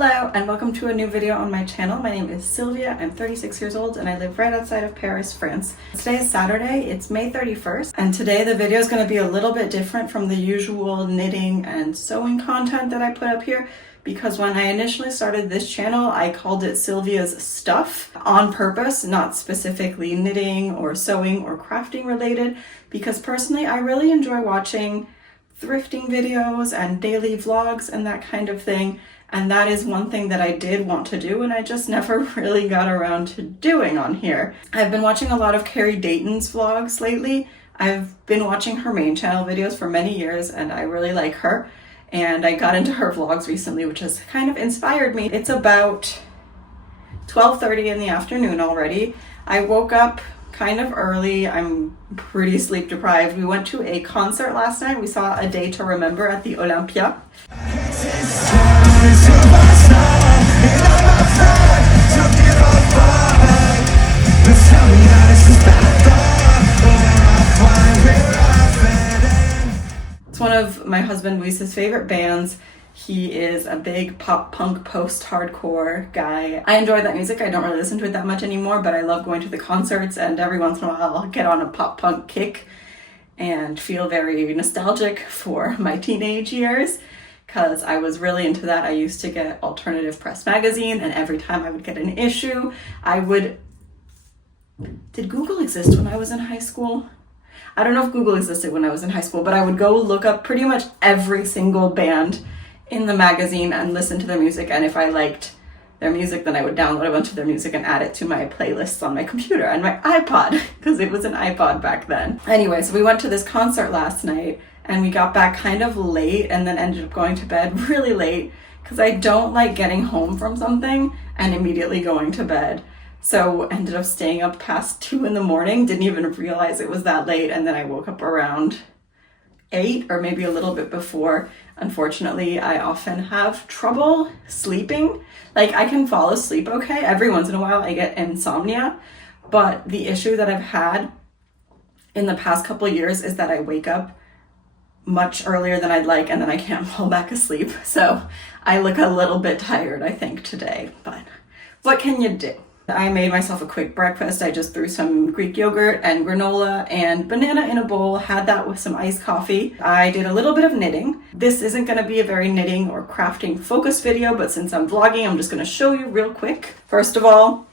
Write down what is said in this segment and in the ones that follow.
Hello and welcome to a new video on my channel. My name is Sylvia, I'm 36 years old and I live right outside of Paris, France. Today is Saturday, it's May 31st, and today the video is going to be a little bit different from the usual knitting and sewing content that I put up here, because when I initially started this channel I called it Sylvia's Stuff on purpose, not specifically knitting or sewing or crafting related, because personally I really enjoy watching thrifting videos and daily vlogs and that kind of thing. And that is one thing that I did want to do and I just never really got around to doing on here. I've been watching a lot of Carrie Dayton's vlogs lately. I've been watching her main channel videos for many years and I really like her. And I got into her vlogs recently, which has kind of inspired me. It's about 12:30 in the afternoon already. I woke up kind of early. I'm pretty sleep deprived. We went to a concert last night. We saw A Day to Remember at the Olympia. It's one of my husband Luis's favorite bands. He is a big pop punk post-hardcore guy. I enjoy that music. I don't really listen to it that much anymore, but I love going to the concerts, and every once in a while I'll get on a pop punk kick and feel very nostalgic for my teenage years, because I was really into that. I used to get Alternative Press magazine, and every time I would get an issue, I would... Did Google exist when I was in high school? I don't know if Google existed when I was in high school, but I would go look up pretty much every single band in the magazine and listen to their music, and if I liked their music then I would download a bunch of their music and add it to my playlists on my computer and my iPod, because it was an iPod back then. Anyway, so we went to this concert last night and we got back kind of late and then ended up going to bed really late, because I don't like getting home from something and immediately going to bed. So ended up staying up past 2 in the morning, didn't even realize it was that late, and then I woke up around 8 or maybe a little bit before. Unfortunately, I often have trouble sleeping. Like, I can fall asleep okay. Every once in a while I get insomnia, but the issue that I've had in the past couple of years is that I wake up much earlier than I'd like and then I can't fall back asleep. So I look a little bit tired, I think, today, but what can you do? I made myself a quick breakfast. I just threw some Greek yogurt and granola and banana in a bowl, had that with some iced coffee. I did a little bit of knitting. This isn't going to be a very knitting or crafting focused video, but since I'm vlogging, I'm just going to show you real quick. First of all,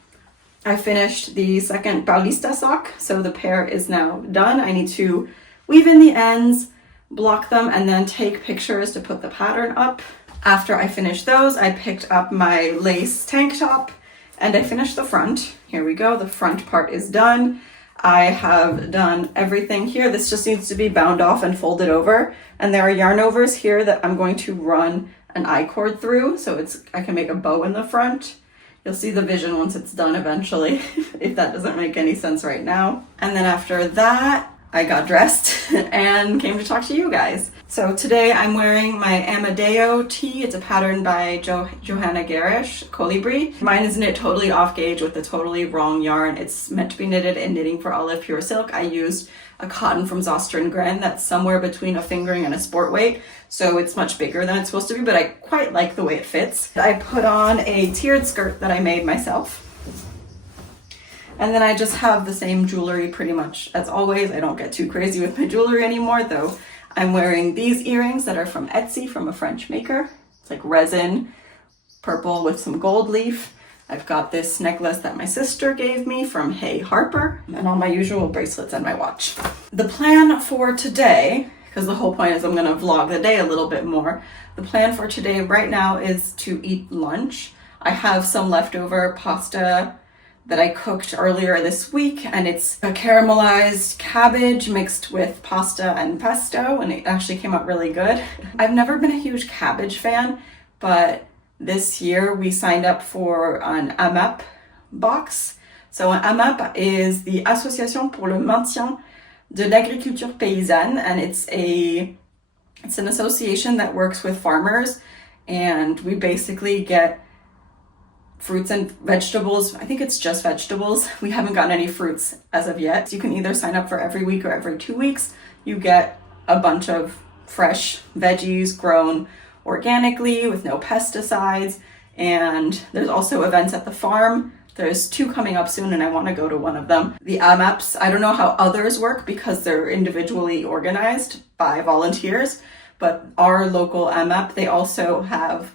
I finished the second Paulista sock, so the pair is now done. I need to weave in the ends, block them, and then take pictures to put the pattern up. After I finished those, I picked up my lace tank top and I finished the front. Here we go, the front part is done. I have done everything here. This just needs to be bound off and folded over. And there are yarn overs here that I'm going to run an I-cord through, so I can make a bow in the front. You'll see the vision once it's done eventually, if that doesn't make any sense right now. And then after that, I got dressed and came to talk to you guys. So today I'm wearing my Amadeo tee. It's a pattern by Johanna Garish, Colibri. Mine is knit totally off gauge with the totally wrong yarn. It's meant to be knitted in Knitting for Olive Pure Silk. I used a cotton from Zoster & Gren that's somewhere between a fingering and a sport weight, so it's much bigger than it's supposed to be, but I quite like the way it fits. I put on a tiered skirt that I made myself. And then I just have the same jewelry pretty much as always. I don't get too crazy with my jewelry anymore, though. I'm wearing these earrings that are from Etsy, from a French maker. It's like resin, purple with some gold leaf. I've got this necklace that my sister gave me from Hey Harper, and all my usual bracelets and my watch. The plan for today, because the whole point is I'm gonna vlog the day a little bit more. The plan for today right now is to eat lunch. I have some leftover pasta that I cooked earlier this week, and it's a caramelized cabbage mixed with pasta and pesto, and it actually came out really good. I've never been a huge cabbage fan, but this year we signed up for an AMAP box. So an AMAP is the Association pour le maintien de l'agriculture paysanne, and it's an association that works with farmers, and we basically get fruits and vegetables. I think it's just vegetables. We haven't gotten any fruits as of yet. So you can either sign up for every week or every 2 weeks. You get a bunch of fresh veggies grown organically with no pesticides. And there's also events at the farm. There's 2 coming up soon and I want to go to one of them. The AMAPs, I don't know how others work because they're individually organized by volunteers, but our local AMAP, they also have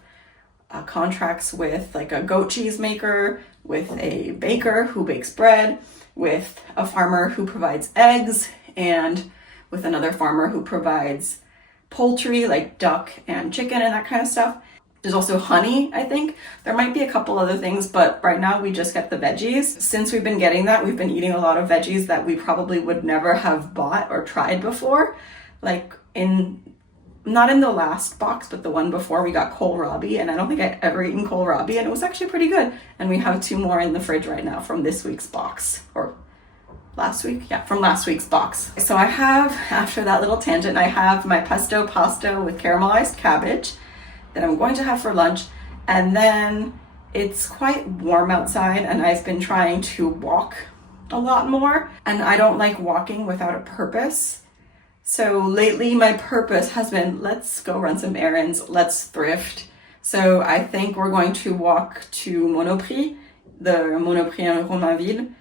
contracts with like a goat cheese maker, with a baker who bakes bread, with a farmer who provides eggs, and with another farmer who provides poultry like duck and chicken and that kind of stuff. There's also honey, I think. There might be a couple other things, but right now we just get the veggies. Since we've been getting that, we've been eating a lot of veggies that we probably would never have bought or tried before. Like not in the last box, but the one before, we got kohlrabi, and I don't think I'd ever eaten kohlrabi, and it was actually pretty good. And we have 2 more in the fridge right now from this week's box, or last week? Yeah, from last week's box. So I have, after that little tangent, I have my pesto pasta with caramelized cabbage that I'm going to have for lunch. And then it's quite warm outside and I've been trying to walk a lot more, and I don't like walking without a purpose. So lately my purpose has been, let's go run some errands, let's thrift. So I think we're going to walk to Monoprix, the Monoprix in Romainville,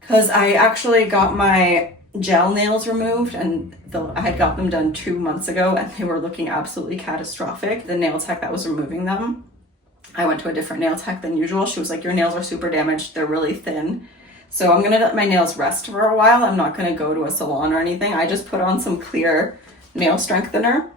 because I actually got my gel nails removed, and I had got them done 2 months ago and they were looking absolutely catastrophic. The nail tech that was removing them, I went to a different nail tech than usual. She was like, your nails are super damaged, they're really thin. So I'm gonna let my nails rest for a while. I'm not gonna go to a salon or anything. I just put on some clear nail strengthener.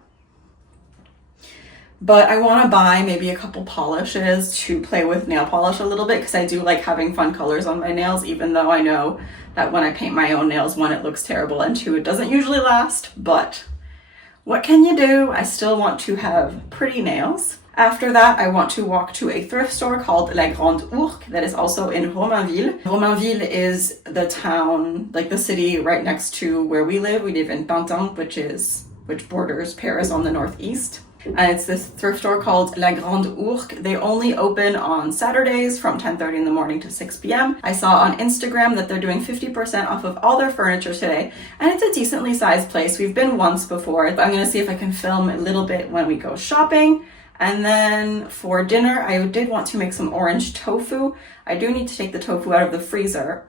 But I want to buy maybe a couple polishes to play with nail polish a little bit, because I do like having fun colors on my nails, even though I know that when I paint my own nails, 1, it looks terrible, and 2, it doesn't usually last. But what can you do? I still want to have pretty nails. After that, I want to walk to a thrift store called Grande Ourcq that is also in Romainville. Romainville is the town, like the city right next to where we live. We live in Vaillant, which borders Paris on the northeast. And it's this thrift store called Grande Ourcq. They only open on Saturdays from 10:30 in the morning to 6 p.m. I saw on Instagram that they're doing 50% off of all their furniture today, and it's a decently sized place. We've been once before, but I'm gonna see if I can film a little bit when we go shopping. And then for dinner, I did want to make some orange tofu. I do need to take the tofu out of the freezer,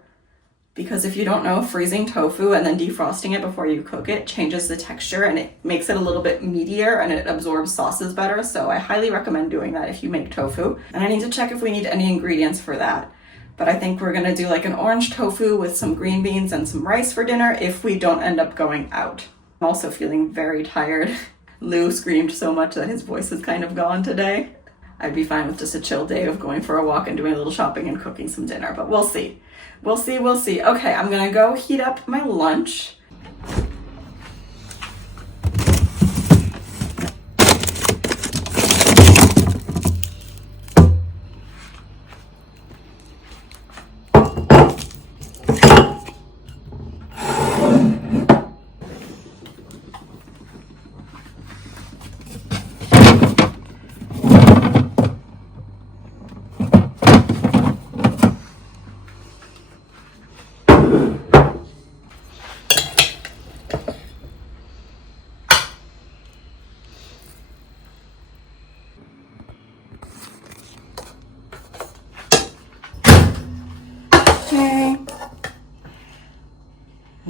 because if you don't know, freezing tofu and then defrosting it before you cook it changes the texture and it makes it a little bit meatier and it absorbs sauces better. So I highly recommend doing that if you make tofu. And I need to check if we need any ingredients for that. But I think we're gonna do like an orange tofu with some green beans and some rice for dinner if we don't end up going out. I'm also feeling very tired. Lou screamed so much that his voice is kind of gone today. I'd be fine with just a chill day of going for a walk and doing a little shopping and cooking some dinner, but we'll see. We'll see. Okay, I'm gonna go heat up my lunch.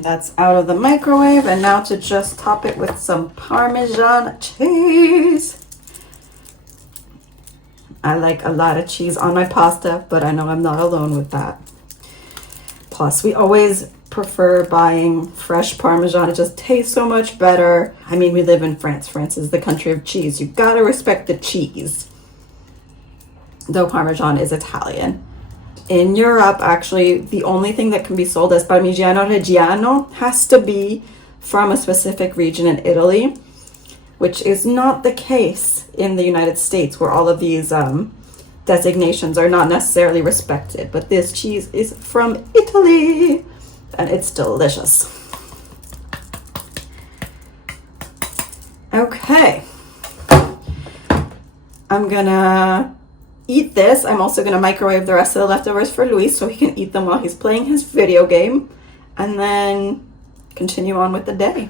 That's out of the microwave, and now to just top it with some Parmesan cheese. I like a lot of cheese on my pasta, but I know I'm not alone with that. Plus, we always prefer buying fresh Parmesan. It just tastes so much better. I mean, we live in France. France is the country of cheese. You gotta respect the cheese. Though Parmesan is Italian. In Europe, actually, the only thing that can be sold as Parmigiano Reggiano has to be from a specific region in Italy, which is not the case in the United States, where all of these designations are not necessarily respected. But this cheese is from Italy, and it's delicious. Okay. I'm gonna eat this. I'm also going to microwave the rest of the leftovers for Luis so he can eat them while he's playing his video game, and then continue on with the day.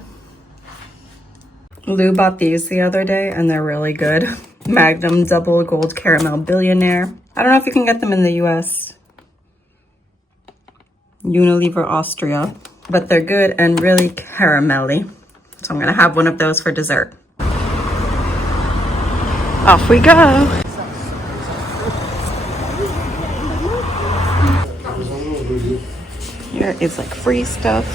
Lou bought these the other day and they're really good. Magnum Double Gold Caramel Billionaire. I don't know if you can get them in the US. Unilever Austria. But they're good and really caramelly. So I'm gonna have one of those for dessert. Off we go. Here is like free stuff.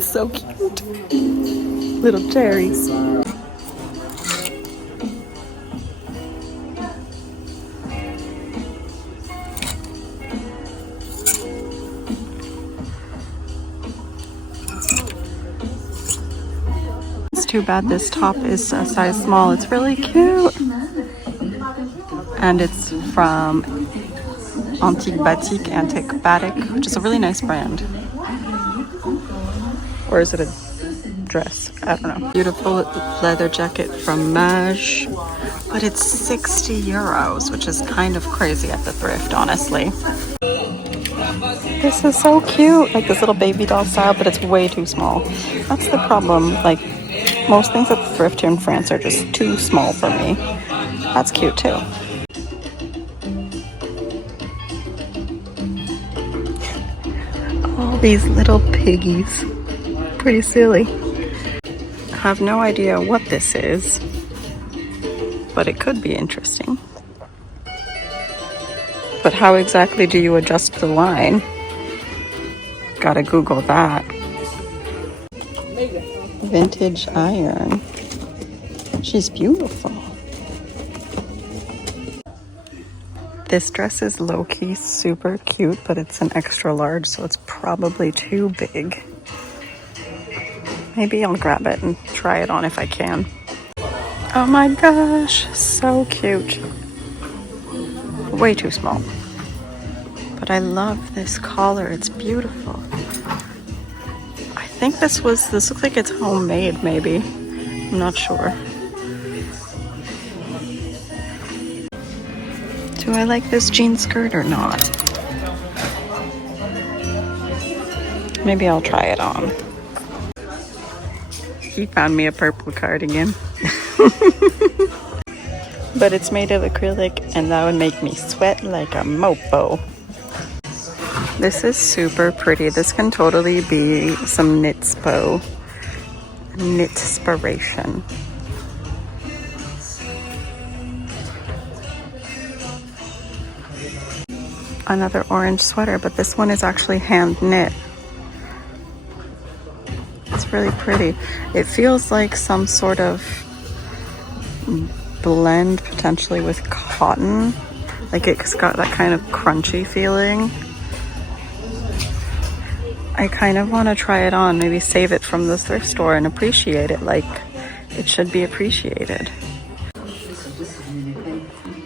So cute. Little cherries. It's too bad this top is a size small. It's really cute. And it's from Antique Batik, which is a really nice brand. Or is it a dress? I don't know. Beautiful leather jacket from Maj, but it's 60 euros, which is kind of crazy at the thrift, honestly. This is so cute, like this little baby doll style, but it's way too small. That's the problem. Like most things at the thrift here in France are just too small for me. That's cute too. All these little piggies. Pretty silly. I have no idea what this is, but it could be interesting. But how exactly do you adjust the line? Gotta Google that. Vintage iron. She's beautiful. This dress is low-key super cute, but it's an extra large, so it's probably too big. Maybe I'll grab it and try it on if I can. Oh my gosh, so cute. Way too small. But I love this collar, it's beautiful. I think this looks like it's homemade maybe. I'm not sure. Do I like this jean skirt or not? Maybe I'll try it on. He found me a purple cardigan. But it's made of acrylic and that would make me sweat like a mopo. This is super pretty. This can totally be some knitspiration. Another orange sweater, but this one is actually hand knit. It's really pretty. It feels like some sort of blend potentially with cotton. Like it's got that kind of crunchy feeling. I kind of want to try it on, maybe save it from the thrift store and appreciate it like it should be appreciated.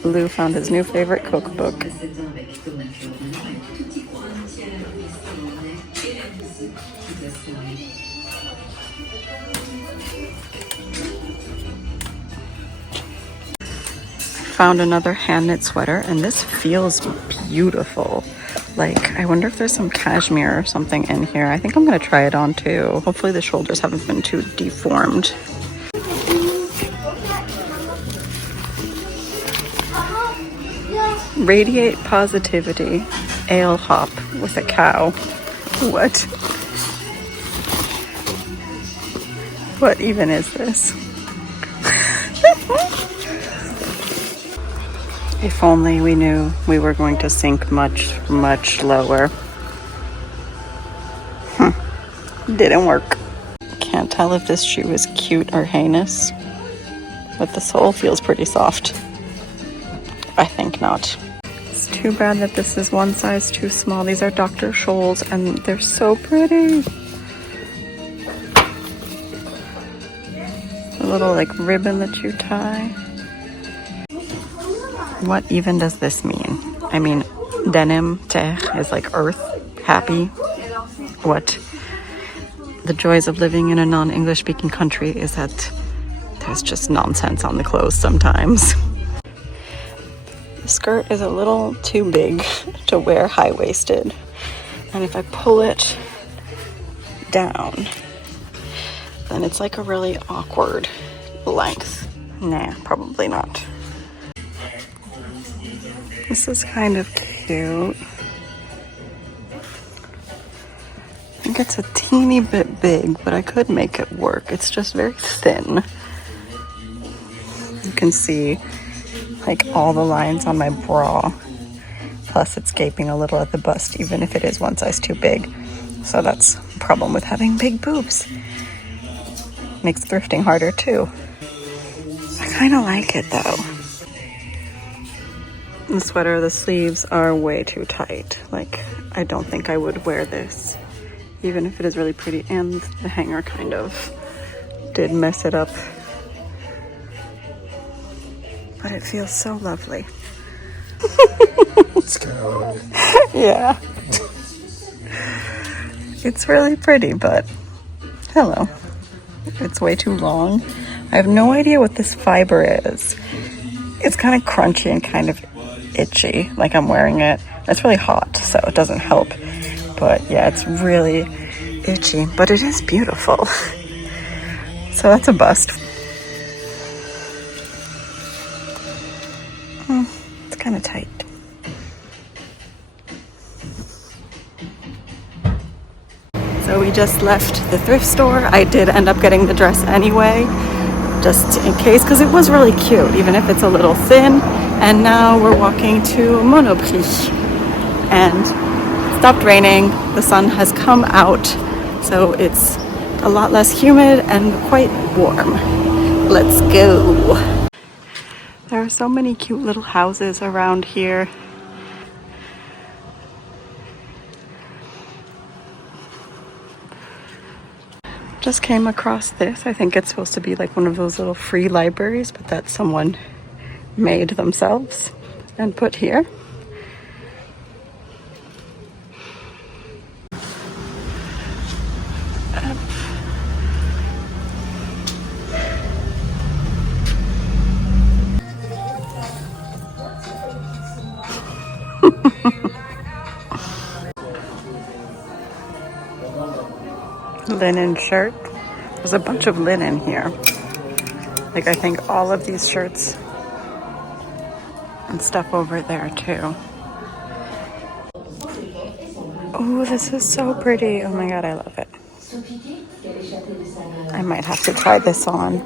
Lou found his new favorite cookbook. Found another hand knit sweater and this feels beautiful. Like, I wonder if there's some cashmere or something in here. I think I'm gonna try it on too. Hopefully the shoulders haven't been too deformed. Radiate Positivity Ale Hop with a cow. What? What even is this? If only we knew we were going to sink much, much lower. Didn't work. Can't tell if this shoe is cute or heinous, but the sole feels pretty soft. I think not. It's too bad that this is one size too small. These are Dr. Scholl's and they're so pretty. A little like ribbon that you tie. What even does this mean? I mean, denim, terre is like earth, happy. What? the joys of living in a non-English speaking country is that there's just nonsense on the clothes sometimes. The skirt is a little too big to wear high-waisted. And if I pull it down, then it's like a really awkward length. Nah, probably not. This is kind of cute. I think it's a teeny bit big, but I could make it work. It's just very thin. You can see like all the lines on my bra. Plus it's gaping a little at the bust, even if it is one size too big. So that's a problem with having big boobs. Makes thrifting harder too. I kind of like it though. The sweater, the sleeves are way too tight. Like, I don't think I would wear this, even if it is really pretty. And the hanger kind of did mess it up. But it feels so lovely. It's kind of yeah. It's really pretty, but hello. It's way too long. I have no idea what this fiber is. It's kind of crunchy and kind of itchy, like I'm wearing it. It's really hot, so it doesn't help. But yeah, it's really itchy, but it is beautiful. So that's a bust. It's kind of tight. So we just left the thrift store. I did end up getting the dress anyway, just in case, because it was really cute, even if it's a little thin. And now we're walking to Monoprix. And it stopped raining. The sun has come out, so it's a lot less humid and quite warm. Let's go. There are so many cute little houses around here. Just came across this. I think it's supposed to be like one of those little free libraries, but that someone made themselves and put here. Linen shirt. There's a bunch of linen here. Like, I think all of these shirts and stuff over there too. Oh, this is so pretty. Oh my god, I love it. I might have to try this on.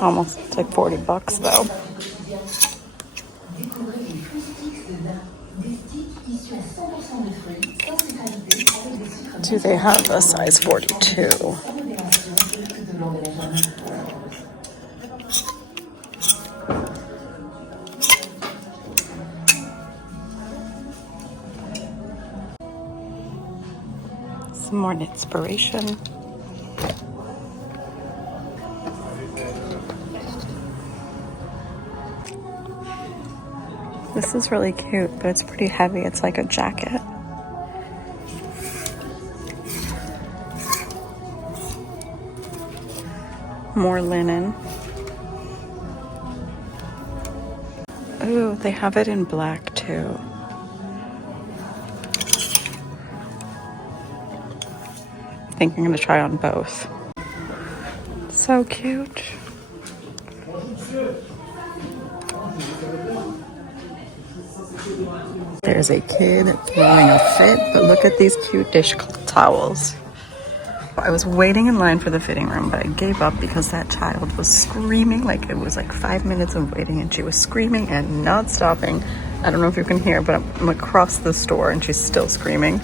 Almost, it's like $40 though. Do they have a size 42? Some more inspiration. This is really cute, but it's pretty heavy. It's like a jacket. More linen. Ooh, they have it in black too. I think I'm gonna try on both. So cute. There's a kid throwing a fit, but look at these cute dish towels. I was waiting in line for the fitting room, but I gave up because that child was screaming. Like, it was like 5 minutes of waiting and she was screaming and not stopping. I don't know if you can hear, but I'm across the store and she's still screaming.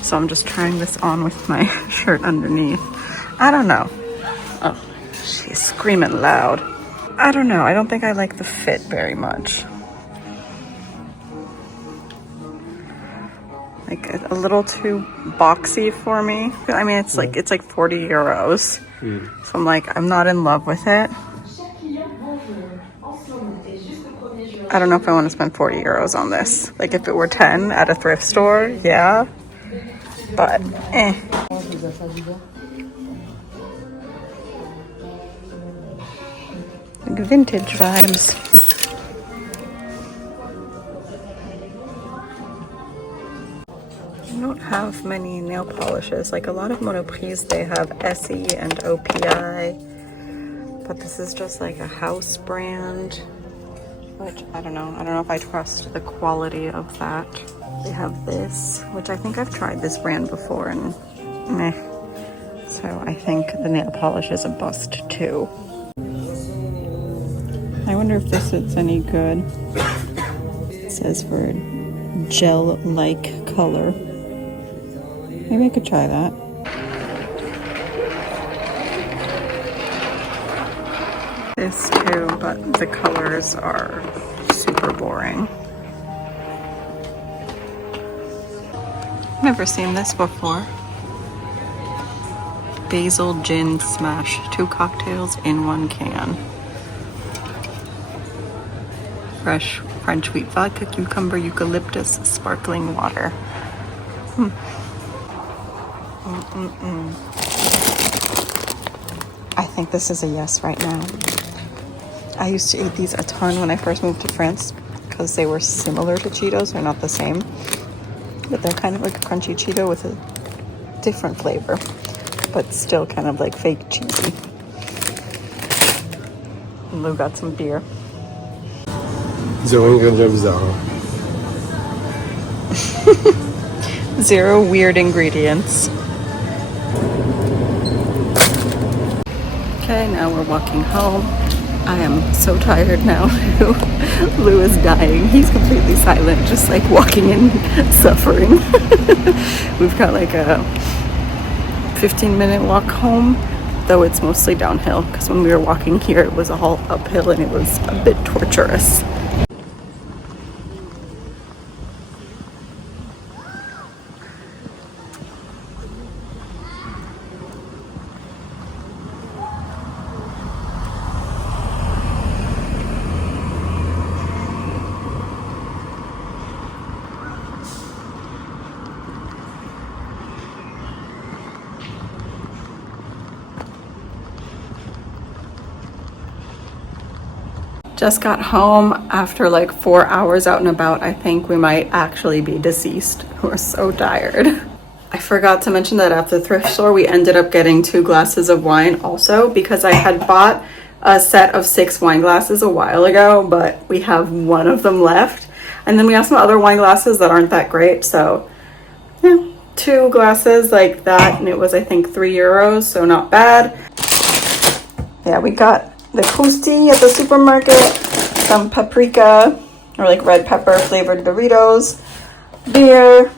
So I'm just trying this on with my shirt underneath. I don't know. Oh, she's screaming loud. I don't know. I don't think I like the fit very much. Like, a little too boxy for me. I mean, it's like 40 euros. So I'm like, I'm not in love with it. I don't know if I want to spend 40 euros on this. Like if it were 10 at a thrift store, yeah. But, eh. Like vintage vibes. I don't have many nail polishes. Like a lot of Monoprix, they have SE and OPI. But this is just like a house brand. Which, I don't know. I don't know if I trust the quality of that. They have this, which I think I've tried this brand before and meh. So I think the nail polish is a bust too. I wonder if this is any good. It says for gel-like color. Maybe I could try that. This too, but the colors are super boring. Never seen this before. Basil gin smash. 2 cocktails in 1 can. Fresh French wheat vodka, cucumber, eucalyptus, sparkling water. I think this is a yes right now. I used to eat these a ton when I first moved to France because they were similar to Cheetos. They're not the same, but they're kind of like a crunchy Cheeto with a different flavor, but still kind of like fake cheesy. And Lou got some beer. Zéro ingrédient bizarre. Zero weird ingredients. Okay, now we're walking home. I am so tired now. Lou is dying. He's completely silent, just like walking and suffering. We've got like a 15-minute walk home, though it's mostly downhill because when we were walking here it was all uphill and it was a bit torturous. Just got home after like 4 hours out and about. I think we might actually be deceased. We're so tired. I forgot to mention that at the thrift store we ended up getting 2 glasses of wine also because I had bought a set of 6 wine glasses a while ago, but we have 1 of them left. And then we have some other wine glasses that aren't that great, so yeah, 2 glasses like that, and it was I think 3 euros, so not bad. Yeah, we got the Couturier at the supermarket, some paprika or like red pepper flavored Doritos, beer,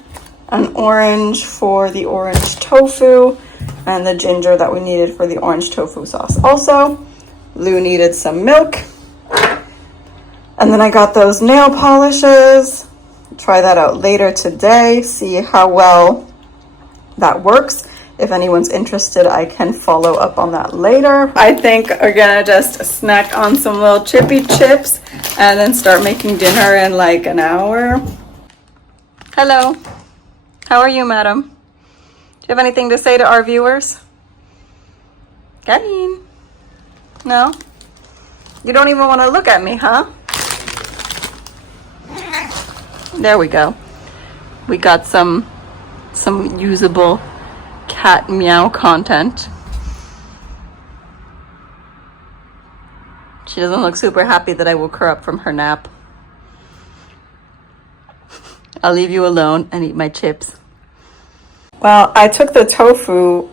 an orange for the orange tofu, and the ginger that we needed for the orange tofu sauce. Also, Lou needed some milk. And then I got those nail polishes. Try that out later today, see how well that works. If anyone's interested, I can follow up on that later. I think we're gonna just snack on some little chippy chips and then start making dinner in like an hour. Hello. How are you, madam? Do you have anything to say to our viewers? Gaston? No? You don't even want to look at me, huh? There we go. We got some usable cat meow content. She doesn't look super happy that I woke her up from her nap. I'll leave you alone and eat my chips. Well, I took the tofu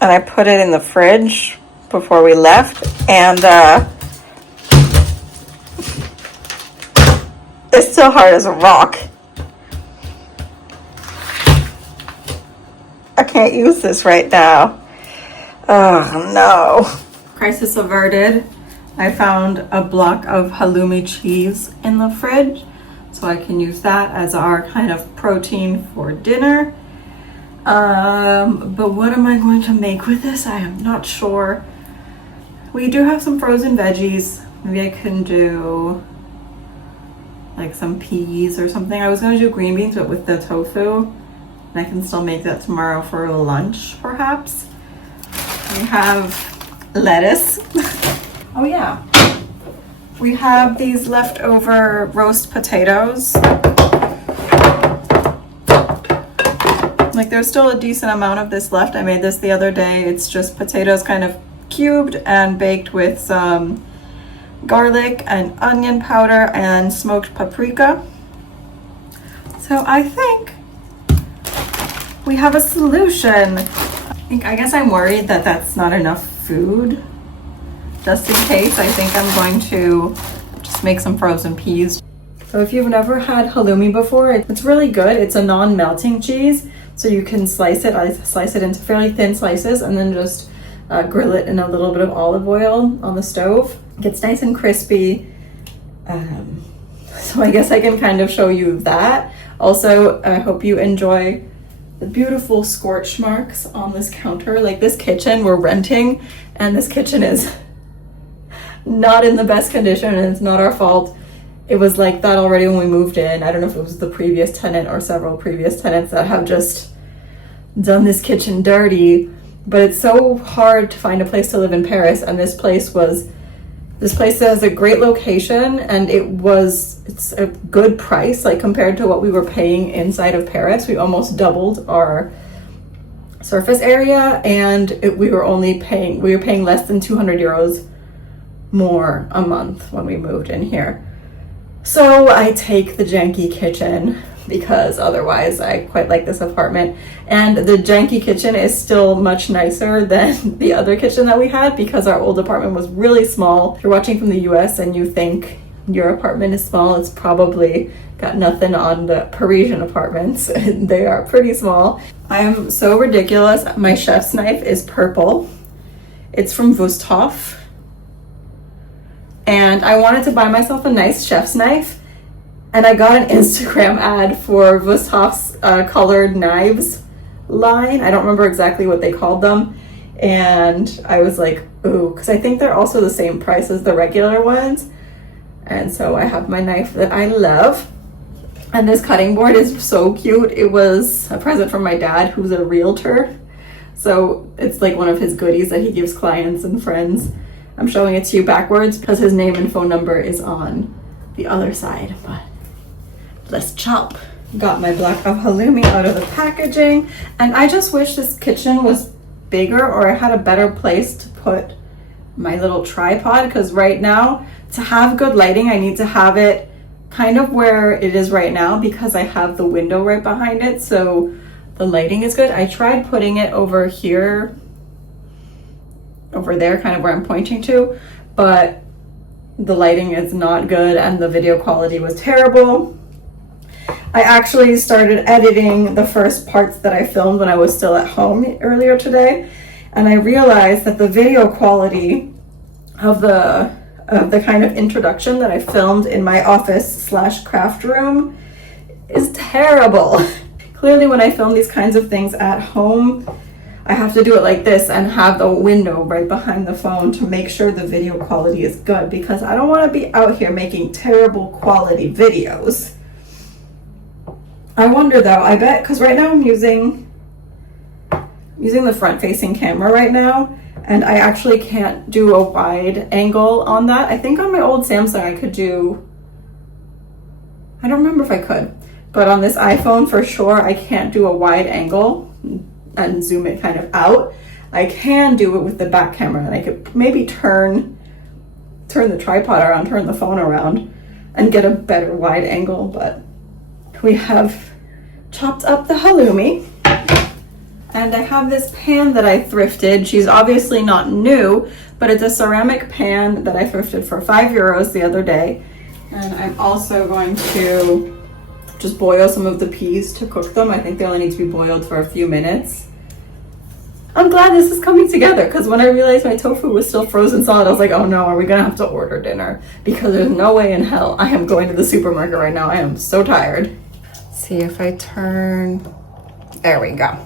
and I put it in the fridge before we left, and it's still hard as a rock. I can't use this right now. Oh no. Crisis averted. I found a block of halloumi cheese in the fridge, so I can use that as our kind of protein for dinner. But what am I going to make with this? I am not sure. We do have some frozen veggies. Maybe I can do like some peas or something. I was gonna do green beans, but with the tofu, and I can still make that tomorrow for lunch, perhaps. We have lettuce. Oh yeah. We have these leftover roast potatoes. Like there's still a decent amount of this left. I made this the other day. It's just potatoes kind of cubed and baked with some garlic and onion powder and smoked paprika. So I think we have a solution. I guess I'm worried that that's not enough food. Just in case, I think I'm going to just make some frozen peas. So if you've never had halloumi before, it's really good. It's a non-melting cheese. So you can slice it. I slice it into fairly thin slices and then just grill it in a little bit of olive oil on the stove. It gets nice and crispy. So I guess I can kind of show you that. Also, I hope you enjoy the beautiful scorch marks on this counter. Like this kitchen we're renting, and this kitchen is not in the best condition, and it's not our fault. It was like that already when we moved in. I don't know if it was the previous tenant or several previous tenants that have just done this kitchen dirty, but it's so hard to find a place to live in Paris, and this place has a great location, and it's a good price, like compared to what we were paying inside of Paris. We almost doubled our surface area, and we were paying less than 200 euros more a month when we moved in here. So I take the janky kitchen because otherwise I quite like this apartment. And the janky kitchen is still much nicer than the other kitchen that we had because our old apartment was really small. If you're watching from the US and you think your apartment is small, it's probably got nothing on the Parisian apartments. They are pretty small. I am so ridiculous. My chef's knife is purple. It's from Wusthof. And I wanted to buy myself a nice chef's knife, and I got an Instagram ad for Wusthof's colored knives line. I don't remember exactly what they called them, and I was like, ooh, because I think they're also the same price as the regular ones. And so I have my knife that I love, and this cutting board is so cute. It was a present from my dad, who's a realtor, so it's like one of his goodies that he gives clients and friends. I'm showing it to you backwards because his name and phone number is on the other side, but let's chop. Got my block of halloumi out of the packaging, and I just wish this kitchen was bigger, or I had a better place to put my little tripod, because right now, to have good lighting, I need to have it kind of where it is right now because I have the window right behind it, so the lighting is good. I tried putting it over here, over there, kind of where I'm pointing to, but the lighting is not good and the video quality was terrible. I actually started editing the first parts that I filmed when I was still at home earlier today, and I realized that the video quality of the kind of introduction that I filmed in my office / craft room is terrible. Clearly when I film these kinds of things at home, I have to do it like this and have the window right behind the phone to make sure the video quality is good, because I don't want to be out here making terrible quality videos. I wonder though, I bet, because right now I'm using the front facing camera right now, and I actually can't do a wide angle on that. I think on my old Samsung I could do, I don't remember if I could, but on this iPhone for sure I can't do a wide angle and zoom it kind of out. I can do it with the back camera, and I could maybe turn the tripod around, turn the phone around, and get a better wide angle. But we have chopped up the halloumi, and I have this pan that I thrifted. She's obviously not new, but it's a ceramic pan that I thrifted for 5 euros the other day. And I'm also going to just boil some of the peas to cook them. I think they only need to be boiled for a few minutes. I'm glad this is coming together, because when I realized my tofu was still frozen solid, I was like, oh no, are we gonna have to order dinner? Because there's no way in hell I am going to the supermarket right now. I am so tired. See if I turn, there we go.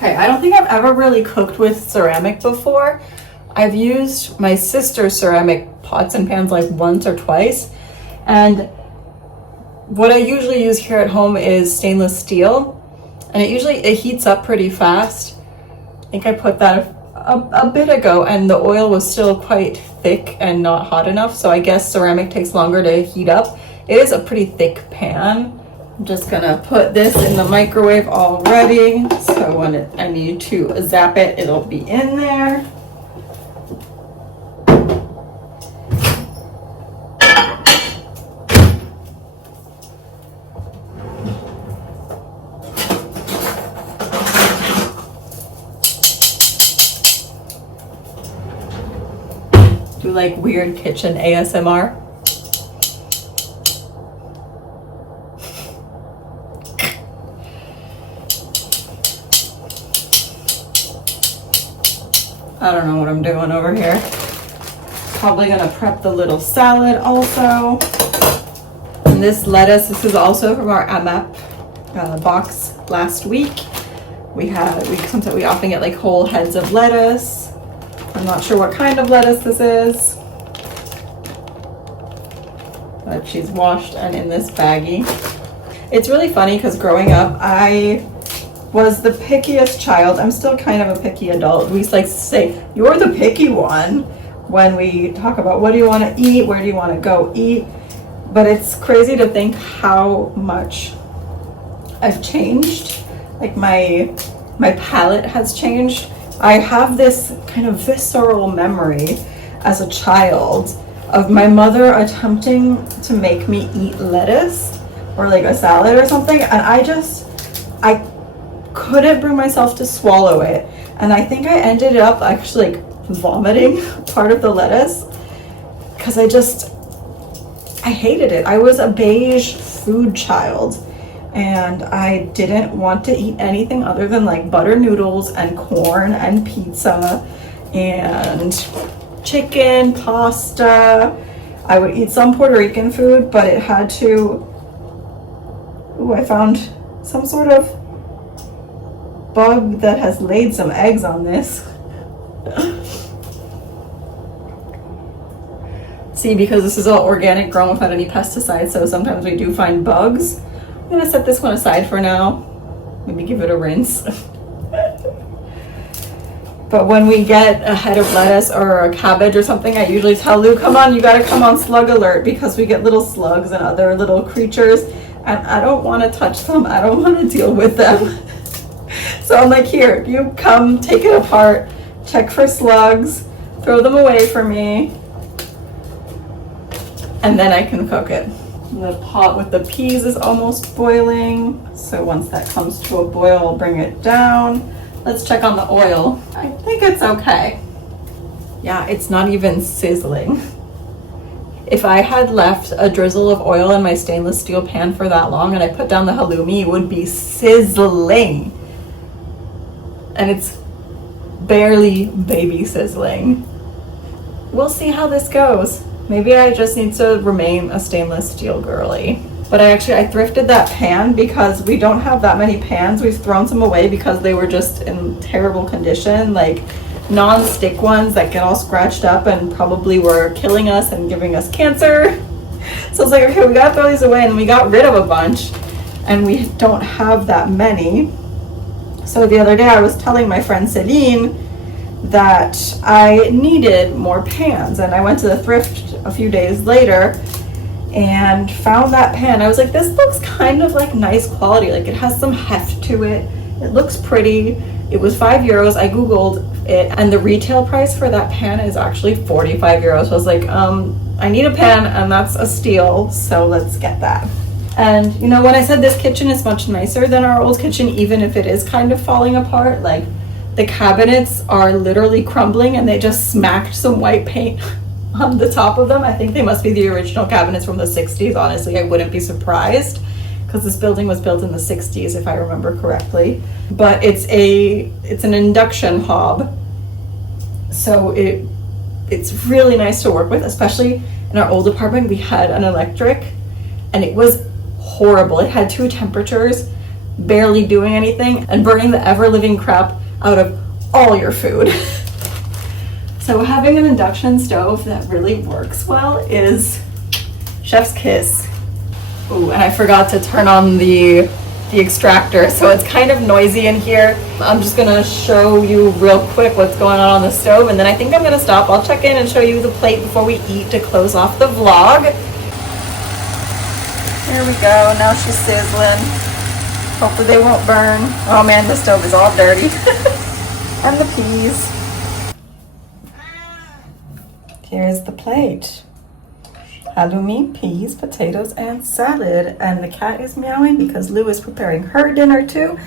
Okay, I don't think I've ever really cooked with ceramic before. I've used my sister's ceramic pots and pans like once or twice. And what I usually use here at home is stainless steel. And it heats up pretty fast. I think I put that a bit ago and the oil was still quite thick and not hot enough. So I guess ceramic takes longer to heat up. It is a pretty thick pan. I'm just gonna put this in the microwave already. So when I need to zap it, it'll be in there. Do like weird kitchen ASMR. I don't know what I'm doing over here. Probably gonna prep the little salad also. And this lettuce, this is also from our AMAP box last week. Sometimes we often get like whole heads of lettuce. I'm not sure what kind of lettuce this is, but she's washed and in this baggie. It's really funny because growing up, I was the pickiest child. I'm still kind of a picky adult. We used to like to say, you're the picky one when we talk about what do you want to eat, where do you want to go eat. But it's crazy to think how much I've changed. Like my palate has changed. I have this kind of visceral memory as a child of my mother attempting to make me eat lettuce or like a salad or something, and I couldn't bring myself to swallow it. And I think I ended up actually like vomiting part of the lettuce because I hated it. I was a beige food child and I didn't want to eat anything other than like butter noodles and corn and pizza and chicken, pasta. I would eat some Puerto Rican food, but it had to, I found some sort of bug that has laid some eggs on this. See, because this is all organic, grown without any pesticides, so sometimes we do find bugs. I'm gonna set this one aside for now. Maybe give it a rinse. But when we get a head of lettuce or a cabbage or something, I usually tell Lou, come on, you gotta come on slug alert, because we get little slugs and other little creatures, and I don't wanna touch them. I don't wanna deal with them. So I'm like, here, you come, take it apart, check for slugs, throw them away for me, and then I can cook it. The pot with the peas is almost boiling, so once that comes to a boil, I'll bring it down. Let's check on the oil. I think it's okay. Yeah, it's not even sizzling. If I had left a drizzle of oil in my stainless steel pan for that long and I put down the halloumi, it would be sizzling. And it's barely baby sizzling. We'll see how this goes. Maybe I just need to remain a stainless steel girly. But I thrifted that pan because we don't have that many pans. We've thrown some away because they were just in terrible condition, like non-stick ones that get all scratched up and probably were killing us and giving us cancer. So I was like, okay, we gotta throw these away, and we got rid of a bunch and we don't have that many. So the other day I was telling my friend Celine that I needed more pans, and I went to the thrift a few days later and found that pan. I was like, this looks kind of like nice quality, like it has some heft to it, it looks pretty. It was €5. I googled it, and the retail price for that pan is actually €45. So I was like, I need a pan, and that's a steal, so let's get that. And you know, when I said this kitchen is much nicer than our old kitchen, even if it is kind of falling apart, like the cabinets are literally crumbling and they just smacked some white paint on the top of them. I think they must be the original cabinets from the 60s. Honestly, I wouldn't be surprised because this building was built in the 60s if I remember correctly. But it's an induction hob, so it's really nice to work with. Especially in our old apartment, we had an electric and it was horrible. It had two temperatures, barely doing anything and burning the ever-living crap out of all your food. So having an induction stove that really works well is chef's kiss. Ooh, and I forgot to turn on the extractor, so it's kind of noisy in here. I'm just gonna show you real quick what's going on the stove, and then I think I'm gonna stop. I'll check in and show you the plate before we eat to close off the vlog. Here we go, now she's sizzling. Hopefully they won't burn. Oh man, the stove is all dirty. And the peas. Here's the plate. Halloumi, peas, potatoes, and salad. And the cat is meowing because Lou is preparing her dinner too.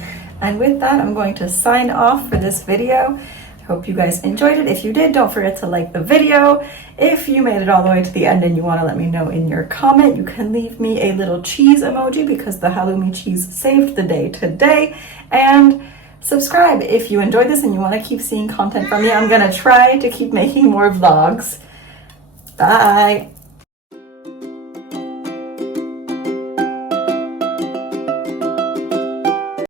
And with that, I'm going to sign off for this video. I hope you guys enjoyed it. If you did, don't forget to like the video. If you made it all the way to the end and you want to let me know in your comment, you can leave me a little cheese emoji because the halloumi cheese saved the day today. And subscribe if you enjoyed this and you want to keep seeing content from me. I'm going to try to keep making more vlogs. Bye.